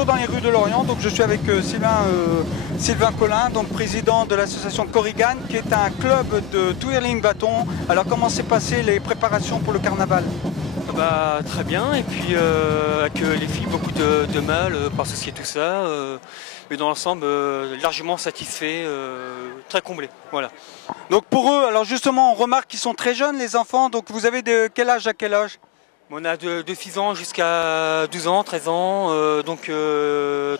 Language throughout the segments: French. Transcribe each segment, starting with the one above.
toujours dans les rues de Lorient, donc je suis avec Sylvain Collin, donc président de l'association Korrigan, qui est un club de twirling bâton. Alors comment s'est passé les préparations pour le carnaval? Très bien, et puis avec les filles beaucoup de mal par ceci et tout ça, mais dans l'ensemble largement satisfait, très comblé. Voilà. Donc pour eux, alors justement on remarque qu'ils sont très jeunes les enfants, donc vous avez de quel âge à quel âge? On a de 6 ans jusqu'à 12 ans, 13 ans, donc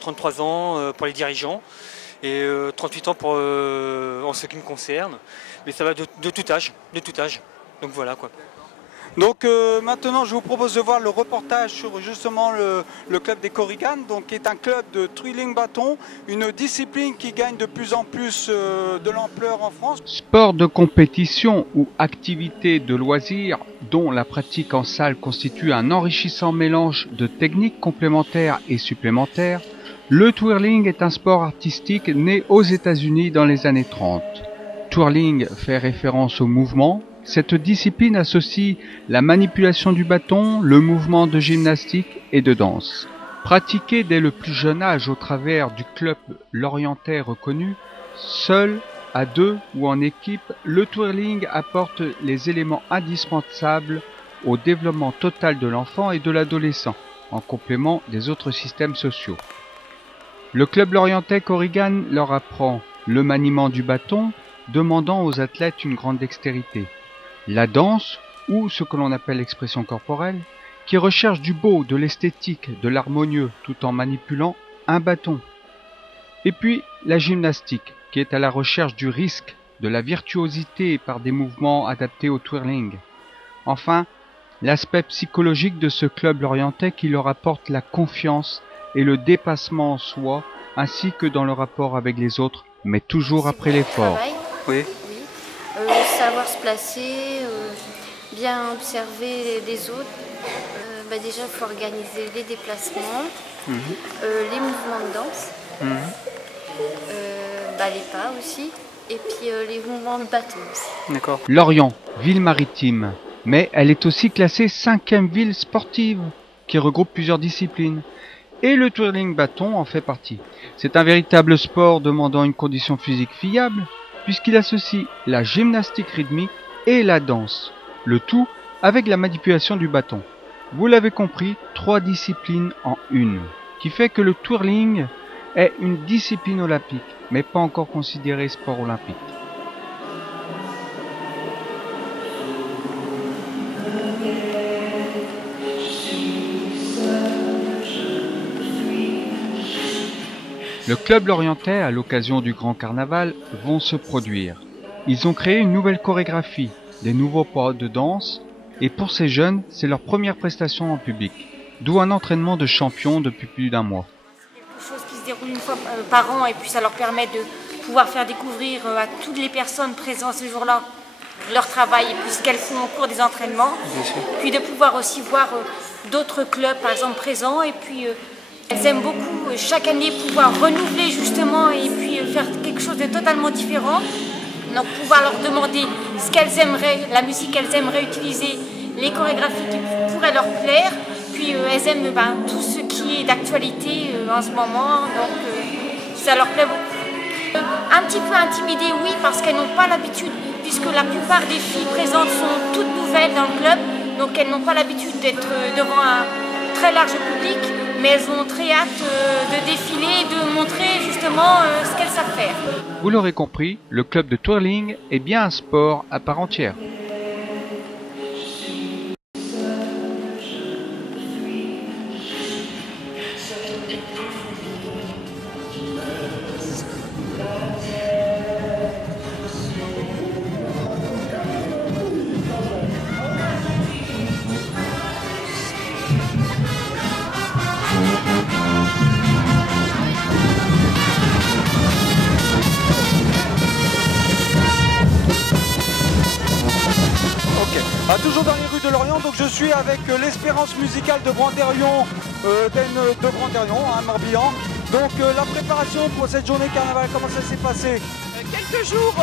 33 ans pour les dirigeants et 38 ans pour, en ce qui me concerne, mais ça va de tout âge, donc voilà quoi. Donc maintenant je vous propose de voir le reportage sur justement le club des Korrigan, donc qui est un club de twirling bâton, une discipline qui gagne de plus en plus de l'ampleur en France. Sport de compétition ou activité de loisir dont la pratique en salle constitue un enrichissant mélange de techniques complémentaires et supplémentaires, le twirling est un sport artistique né aux États-Unis dans les années 30. Twirling fait référence au mouvement. Cette discipline associe la manipulation du bâton, le mouvement de gymnastique et de danse. Pratiqué dès le plus jeune âge au travers du club lorientais reconnu, seul, à deux ou en équipe, le twirling apporte les éléments indispensables au développement total de l'enfant et de l'adolescent, en complément des autres systèmes sociaux. Le club lorientais Korrigan leur apprend le maniement du bâton, demandant aux athlètes une grande dextérité. La danse, ou ce que l'on appelle l'expression corporelle, qui recherche du beau, de l'esthétique, de l'harmonieux, tout en manipulant un bâton. Et puis la gymnastique, qui est à la recherche du risque, de la virtuosité par des mouvements adaptés au twirling. Enfin, l'aspect psychologique de ce club lorientais qui leur apporte la confiance et le dépassement en soi, ainsi que dans le rapport avec les autres, mais toujours après l'effort. Oui. Savoir se placer, bien observer les autres. Déjà, il faut organiser les déplacements, les mouvements de danse, les pas aussi, et puis les mouvements de bâton aussi. D'accord. Lorient, ville maritime, mais elle est aussi classée 5e ville sportive, qui regroupe plusieurs disciplines. Et le twirling bâton en fait partie. C'est un véritable sport demandant une condition physique fiable, puisqu'il associe la gymnastique rythmique et la danse, le tout avec la manipulation du bâton. Vous l'avez compris, 3 disciplines en une, qui fait que le twirling est une discipline olympique, mais pas encore considérée sport olympique. Le club lorientais, à l'occasion du Grand Carnaval, vont se produire. Ils ont créé une nouvelle chorégraphie, des nouveaux pas de danse, et pour ces jeunes, c'est leur première prestation en public, d'où un entraînement de champion depuis plus d'1 mois. Quelque chose qui se déroule une fois par an, et puis ça leur permet de pouvoir faire découvrir à toutes les personnes présentes ce jour-là leur travail et puis ce qu'elles font au cours des entraînements. Puis de pouvoir aussi voir d'autres clubs, par exemple, présents, et puis elles aiment beaucoup chaque année pouvoir renouveler justement et puis faire quelque chose de totalement différent. Donc pouvoir leur demander ce qu'elles aimeraient, la musique qu'elles aimeraient utiliser, les chorégraphies qui pourraient leur plaire. Puis elles aiment tout ce qui est d'actualité en ce moment, donc ça leur plaît beaucoup. Un petit peu intimidées, oui, parce qu'elles n'ont pas l'habitude, puisque la plupart des filles présentes sont toutes nouvelles dans le club, donc elles n'ont pas l'habitude d'être devant un très large public. Mais elles ont très hâte de défiler et de montrer justement ce qu'elles savent faire. Vous l'aurez compris, le club de twirling est bien un sport à part entière. Toujours dans les rues de Lorient, donc je suis avec l'Espérance musicale de Brandérion, Morbihan. Donc la préparation pour cette journée carnaval, comment ça s'est passé? Quelques jours,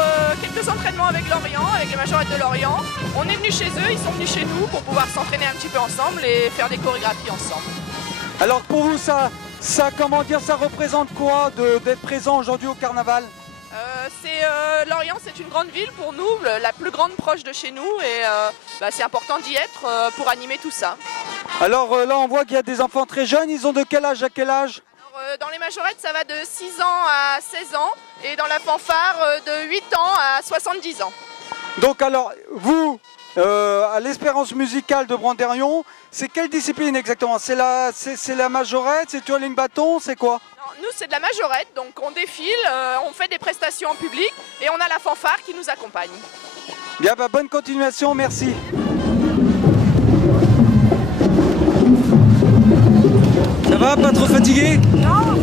quelques entraînements avec Lorient, avec les majorettes de Lorient. On est venus chez eux, ils sont venus chez nous pour pouvoir s'entraîner un petit peu ensemble et faire des chorégraphies ensemble. Alors pour vous, ça Ça, comment dire, ça représente quoi d'être présent aujourd'hui au carnaval? Lorient, c'est une grande ville pour nous, la plus grande proche de chez nous, et c'est important d'y être pour animer tout ça. Alors là, on voit qu'il y a des enfants très jeunes. Ils ont de quel âge à quel âge? Alors, dans les majorettes, ça va de 6 ans à 16 ans, et dans la fanfare, de 8 ans à 70 ans. Donc alors, vous, à l'Espérance musicale de Brandérion, c'est quelle discipline exactement? C'est la majorette, c'est twirling bâton, c'est quoi? Nous, c'est de la majorette, donc on défile, on fait des prestations en public et on a la fanfare qui nous accompagne. Bien, bonne continuation, merci. Ça va, pas trop fatigué? Non,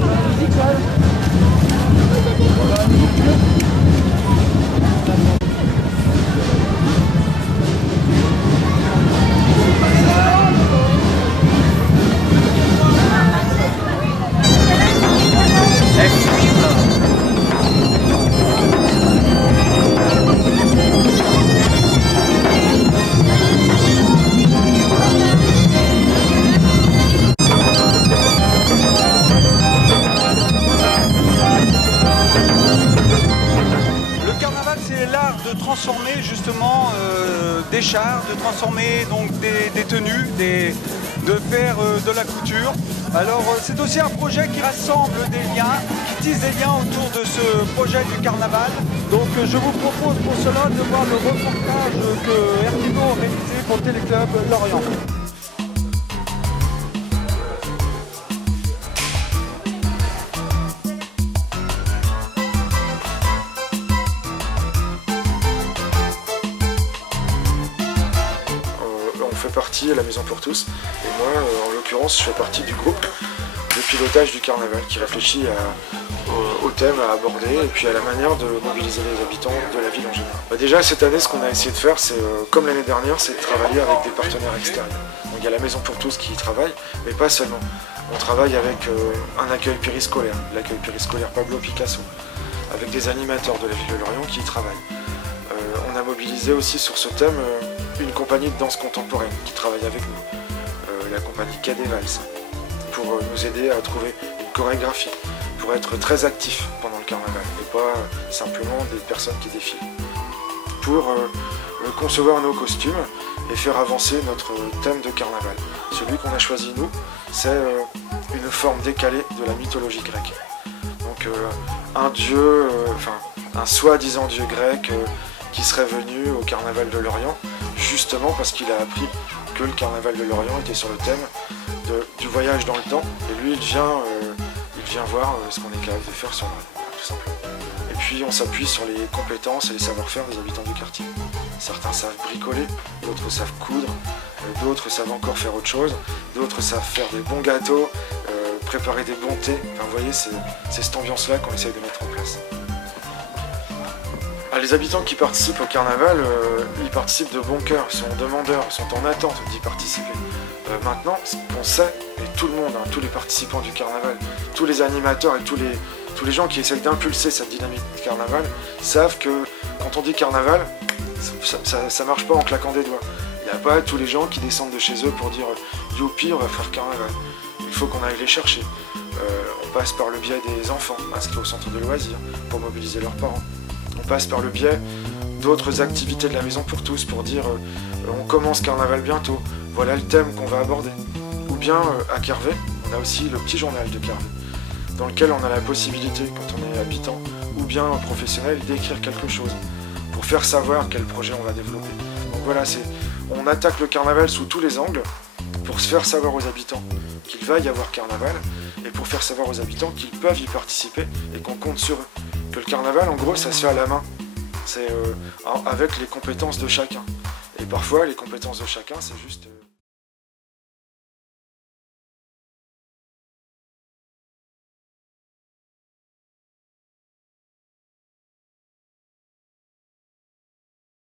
de transformer justement des chars, de transformer donc des tenues, de faire de la couture. Alors c'est aussi un projet qui rassemble des liens, qui tisse des liens autour de ce projet du carnaval. Donc je vous propose pour cela de voir le reportage que RTO a réalisé pour Téléclub Lorient. Partie à la Maison pour tous, et moi en l'occurrence je fais partie du groupe de pilotage du carnaval qui réfléchit au thème à aborder et puis à la manière de mobiliser les habitants de la ville en général. Déjà cette année ce qu'on a essayé de faire, c'est comme l'année dernière, c'est de travailler avec des partenaires extérieurs. Donc il y a la Maison pour tous qui y travaille, mais pas seulement. On travaille avec un accueil périscolaire, l'accueil périscolaire Pablo Picasso, avec des animateurs de la ville de Lorient qui y travaillent. On a mobilisé aussi sur ce thème une compagnie de danse contemporaine qui travaille avec nous, la compagnie Quai des Valses, pour nous aider à trouver une chorégraphie, pour être très actifs pendant le carnaval et pas simplement des personnes qui défilent. Pour concevoir nos costumes et faire avancer notre thème de carnaval. Celui qu'on a choisi nous, c'est une forme décalée de la mythologie grecque. Donc un dieu, un soi-disant dieu grec qui serait venu au carnaval de Lorient, justement parce qu'il a appris que le carnaval de Lorient était sur le thème du voyage dans le temps, et lui il vient voir ce qu'on est capable de faire sur Lorient, tout simplement. Et puis on s'appuie sur les compétences et les savoir-faire des habitants du quartier. Certains savent bricoler, d'autres savent coudre, d'autres savent encore faire autre chose, d'autres savent faire des bons gâteaux, préparer des bons thés. Enfin, vous voyez, c'est cette ambiance-là qu'on essaye de mettre en place. Les habitants qui participent au carnaval, ils participent de bon cœur, ils sont demandeurs, ils sont en attente d'y participer. Maintenant, ce qu'on sait, et tout le monde, tous les participants du carnaval, tous les animateurs et tous les gens qui essaient d'impulser cette dynamique du carnaval, savent que quand on dit carnaval, ça marche pas en claquant des doigts. Il n'y a pas tous les gens qui descendent de chez eux pour dire « youpi, on va faire carnaval ». Il faut qu'on aille les chercher. On passe par le biais des enfants inscrits au centre de loisirs pour mobiliser leurs parents. On passe par le biais d'autres activités de la Maison pour tous pour dire on commence carnaval bientôt, voilà le thème qu'on va aborder. Ou bien à Carvé, on a aussi le petit journal de Carvé, dans lequel on a la possibilité, quand on est habitant ou bien professionnel, d'écrire quelque chose pour faire savoir quel projet on va développer. Donc voilà, on attaque le carnaval sous tous les angles pour se faire savoir aux habitants qu'il va y avoir carnaval et pour faire savoir aux habitants qu'ils peuvent y participer et qu'on compte sur eux. Que le carnaval, en gros, ça se fait à la main. C'est avec les compétences de chacun. Et parfois, les compétences de chacun, c'est juste...